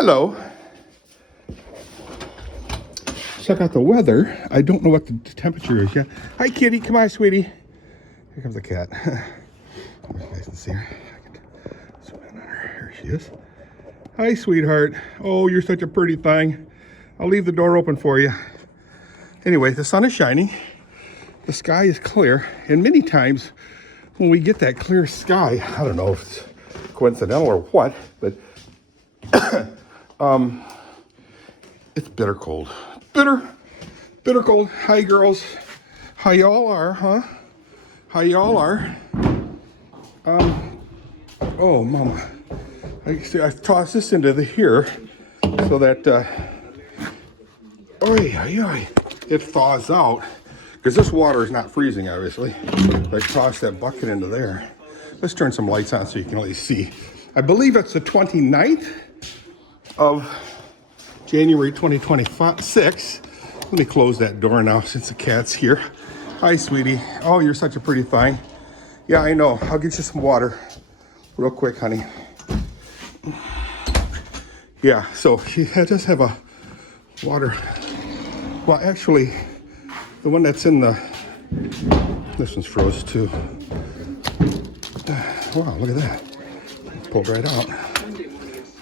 Hello. Check out the weather. I don't know what the temperature is yet. Hi, kitty. Come on, sweetie. Here comes the cat. You guys can see her. I can zoom in on her. Here she is. Hi, sweetheart. Oh, you're such a pretty thing. I'll leave the door open for you. Anyway, the sun is shining. The sky is clear. And many times when we get that clear sky, I don't know if it's coincidental or what, but it's bitter cold. Bitter cold. Hi, girls. How y'all are, huh? How y'all are? Oh, mama. I tossed this into here so that it thaws out, because this water is not freezing, obviously. But I tossed that bucket into there. Let's turn some lights on so you can at least see. I believe it's the 29th of January 2026. Let me close that door now since the cat's here. Hi, sweetie. Oh, you're such a pretty thing. Yeah, I know. I'll get you some water real quick, honey. Yeah, so she does have a water. Well, actually, the one that's in the... This one's froze too. Wow, look at that. Pulled right out.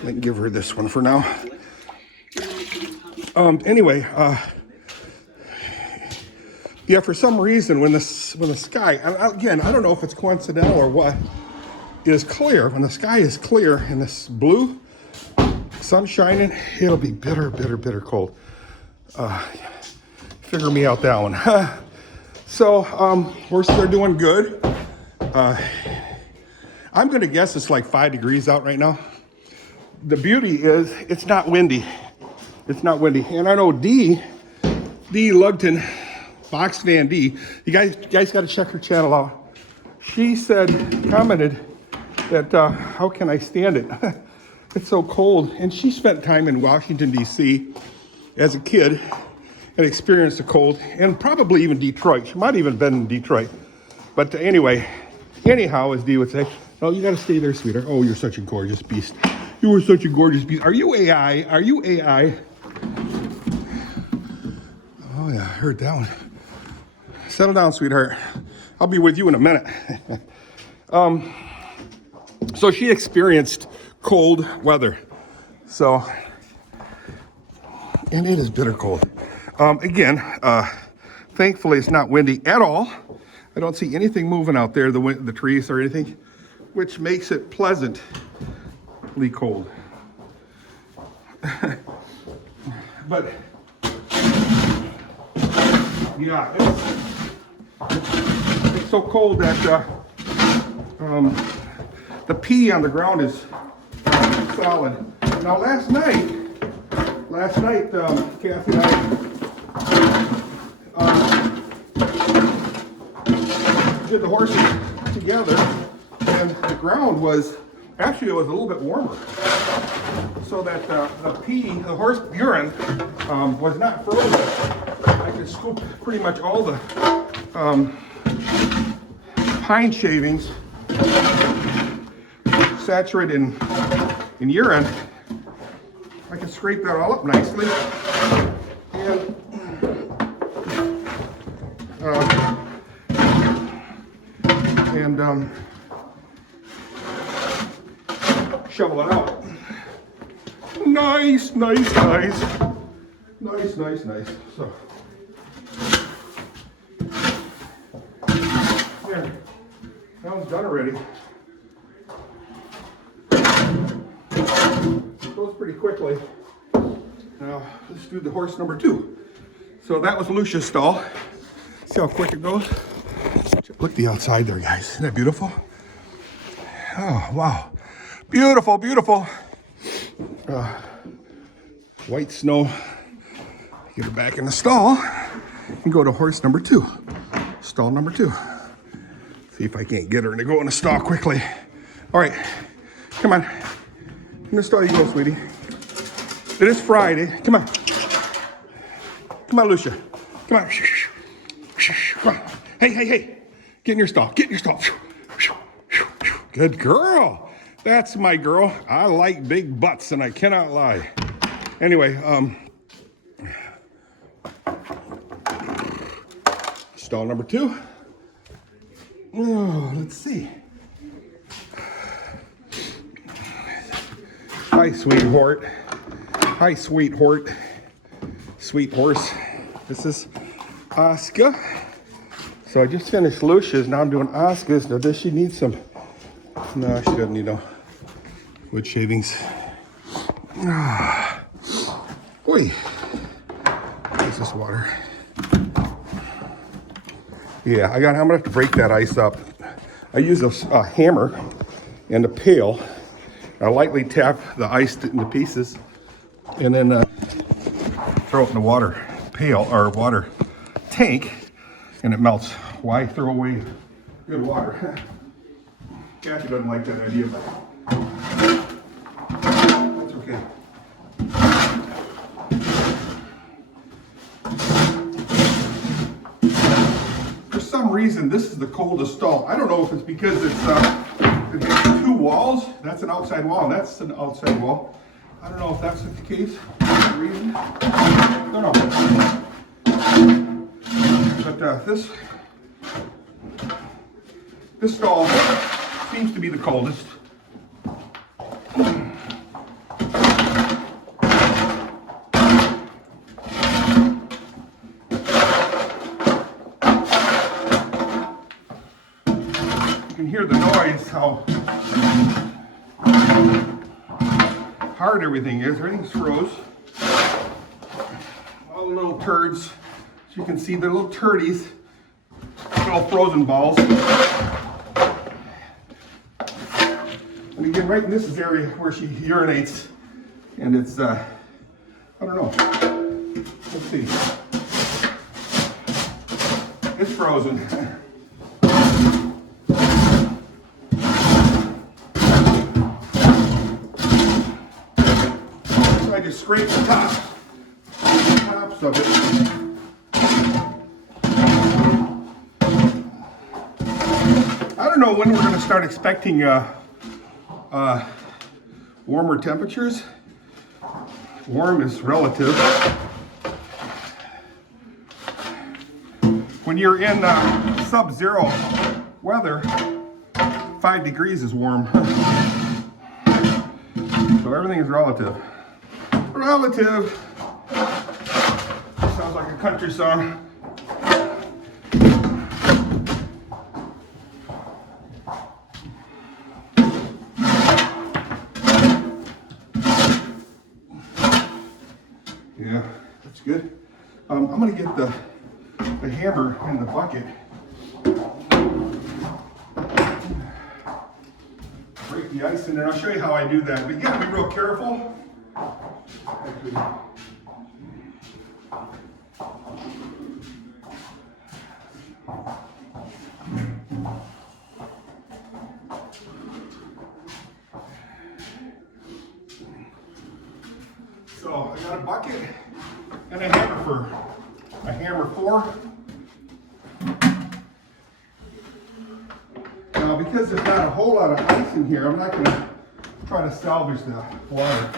I can give her this one for now. Anyway, yeah, for some reason, when the sky, again, I don't know if it's coincidental or what, is clear, when the sky is clear and this blue, sun shining, it'll be bitter cold. Figure me out that one. So, horses are doing good. I'm gonna guess it's like 5 degrees out right now. The beauty is it's not windy. It's not windy. And I know D Lugton, BoxVanDee, you guys got to check her channel out. She commented that how can I stand it? It's so cold. And she spent time in Washington, D.C. as a kid and experienced the cold, and probably even Detroit. She might have even been in Detroit. But anyhow, as Dee would say, oh, you got to stay there, sweetheart. Oh, you're such a gorgeous beast. You were such a gorgeous beast. Are you AI? Are you AI? Oh, yeah, I heard that one. Settle down, sweetheart. I'll be with you in a minute. So she experienced cold weather. So, and it is bitter cold. Again, thankfully it's not windy at all. I don't see anything moving out there, the trees or anything, which makes it pleasantly cold. But yeah, it's so cold that the pee on the ground is solid. Now last night, Kathy and I did the horses together, and the ground was, actually it was a little bit warmer, so that the horse urine was not frozen. I could scoop pretty much all the pine shavings saturated in urine. I can scrape that all up nicely, and shovel it out. Nice. So, there. That one's done already. It goes pretty quickly. Now, let's do the horse number 2. So that was Lucia's stall. See how quick it goes? Look at the outside there, guys. Isn't that beautiful? Oh, wow. Beautiful. White snow. Get her back in the stall and go to horse number 2. Stall number 2. See if I can't get her to go in the stall quickly. All right, come on. In the stall you go, sweetie. It is Friday. Come on. Come on, Lucia. Come on. Come on. Hey. Get in your stall. Good girl. That's my girl. I like big butts, and I cannot lie. Anyway, stall number 2. Oh, let's see. Hi, sweetheart. Hi, sweetheart. Sweet horse. This is Oscar. So I just finished Lucia's. Now I'm doing Oscar's. Now, does she need some? No, she doesn't need no wood shavings. Oi. What's this water? Yeah, I'm gonna have to break that ice up. I use a hammer and a pail. I lightly tap the ice into pieces and then throw it in the water pail or water tank, and it melts. Why throw away good water? Kathy doesn't like that idea, but that's okay. For some reason, this is the coldest stall. I don't know if it's because it's 2 walls. That's an outside wall, and that's an outside wall. I don't know if that's the case. For some reason. I don't know. But this stall seems to be the coldest. You can hear the noise, how hard everything is. Everything's froze. All the little turds. As you can see, they're little turdies. Little frozen balls. And again, right in this is the area where she urinates. And it's, I don't know. Let's see. It's frozen. So I just scrape the tops of it. I don't know when we're going to start expecting warmer temperatures. Warm is relative. When you're in sub-zero weather, 5 degrees is warm. So everything is relative. Relative. Sounds like a country song. Yeah, that's good. I'm gonna get the hammer in the bucket. Break the ice in there. I'll show you how I do that. But you gotta be real careful. So I got a bucket and a hammer 4. Now, because there's not a whole lot of ice in here, I'm not going to try to salvage the water.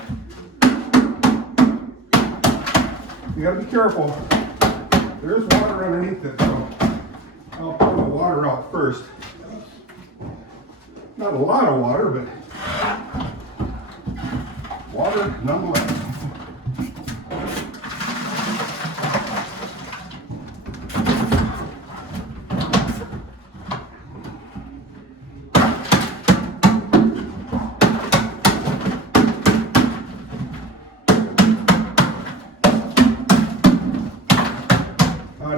You got to be careful. There's water underneath it, so I'll pour the water out first. Not a lot of water, but water nonetheless.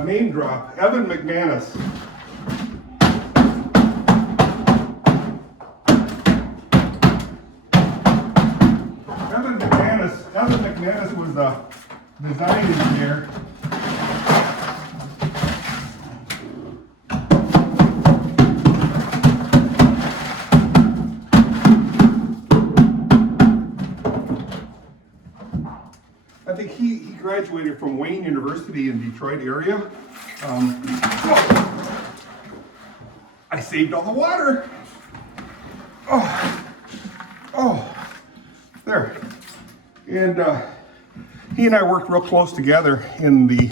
Name drop, McManus. McManus was the design engineer. I think he graduated from Wayne University in Detroit area. I saved all the water. Oh, And he and I worked real close together in the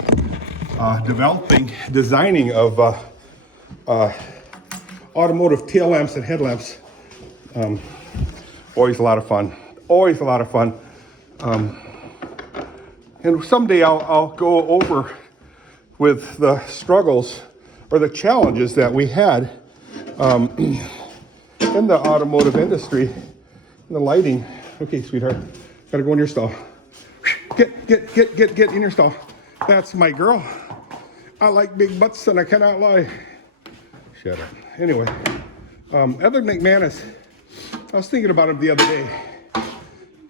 designing of automotive tail lamps and headlamps. Always a lot of fun. Always a lot of fun. And someday I'll go over with the struggles or the challenges that we had in the automotive industry, in the lighting. Okay, sweetheart, gotta go in your stall. Get in your stall. That's my girl. I like big butts and I cannot lie. Shut up. Anyway, Evan McManus, I was thinking about him the other day.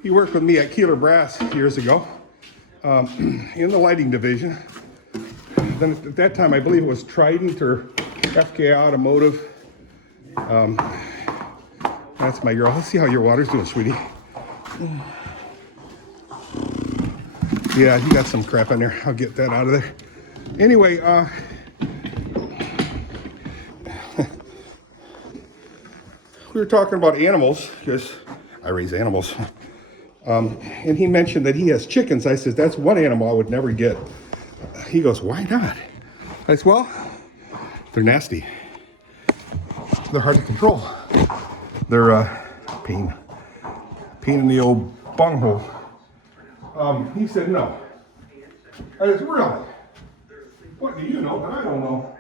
He worked with me at Keeler Brass years ago in the lighting division. Then at that time, I believe it was Trident or FK Automotive. That's my girl. Let's see how your water's doing, sweetie. Yeah, you got some crap in there. I'll get that out of there. Anyway, we were talking about animals because I raise animals. And he mentioned that he has chickens. I said, that's one animal I would never get. He goes, why not? I said, well, they're nasty. They're hard to control. They're pain in the old bunghole. He said, no. I said, really? What do you know that I don't know?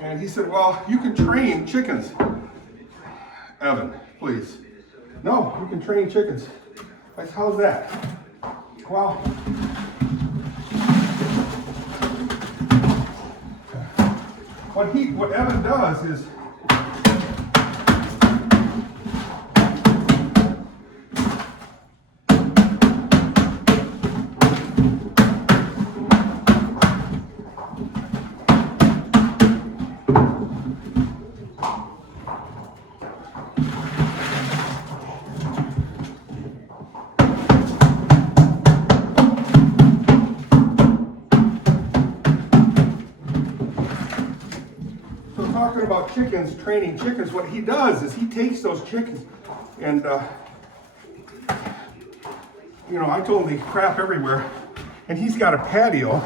And he said, well, you can train chickens. Evan, please. No, you can train chickens. I said, how's that? Well, what Evan does is talking about chickens, training chickens. What he does is he takes those chickens and, you know, I told him they crap everywhere. And he's got a patio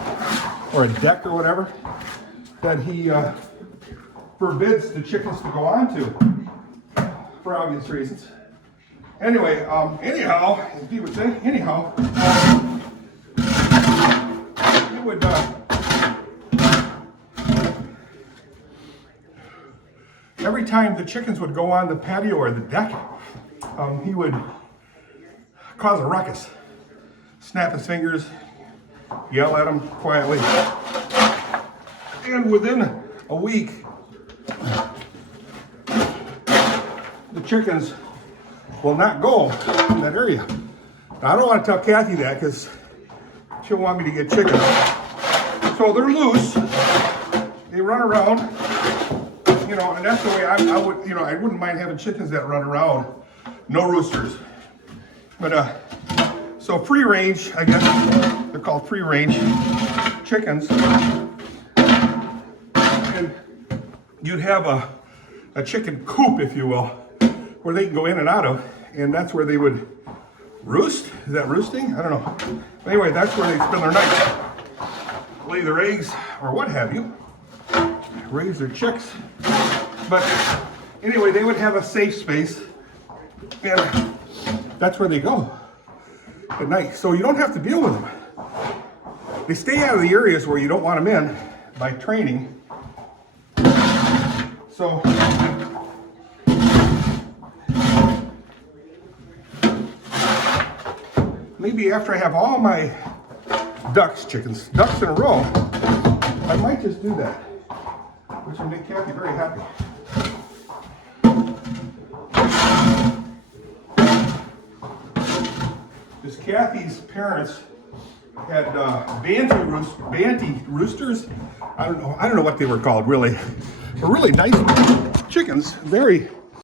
or a deck or whatever that he forbids the chickens to go onto for obvious reasons. Anyway, anyhow, as he would say, anyhow, he would, every time the chickens would go on the patio or the deck, he would cause a ruckus, snap his fingers, yell at them quietly. And within a week, the chickens will not go in that area. Now, I don't want to tell Kathy that because she'll want me to get chickens. So they're loose, they run around, you know, and that's the way I would, you know, I wouldn't mind having chickens that run around, no roosters. But, so free range, I guess, they're called free range chickens. And you'd have a chicken coop, if you will, where they can go in and out of, and that's where they would roost. Is that roosting? I don't know. But anyway, that's where they spend their night. Lay their eggs, or what have you. Raise their chicks. But anyway, they would have a safe space, and that's where they go at night. So you don't have to deal with them. They stay out of the areas where you don't want them in by training. So maybe after I have all my ducks in a row, I might just do that, which will make Kathy very happy. Because Kathy's parents had banty roosters. I don't know what they were called really. They're really nice chickens, very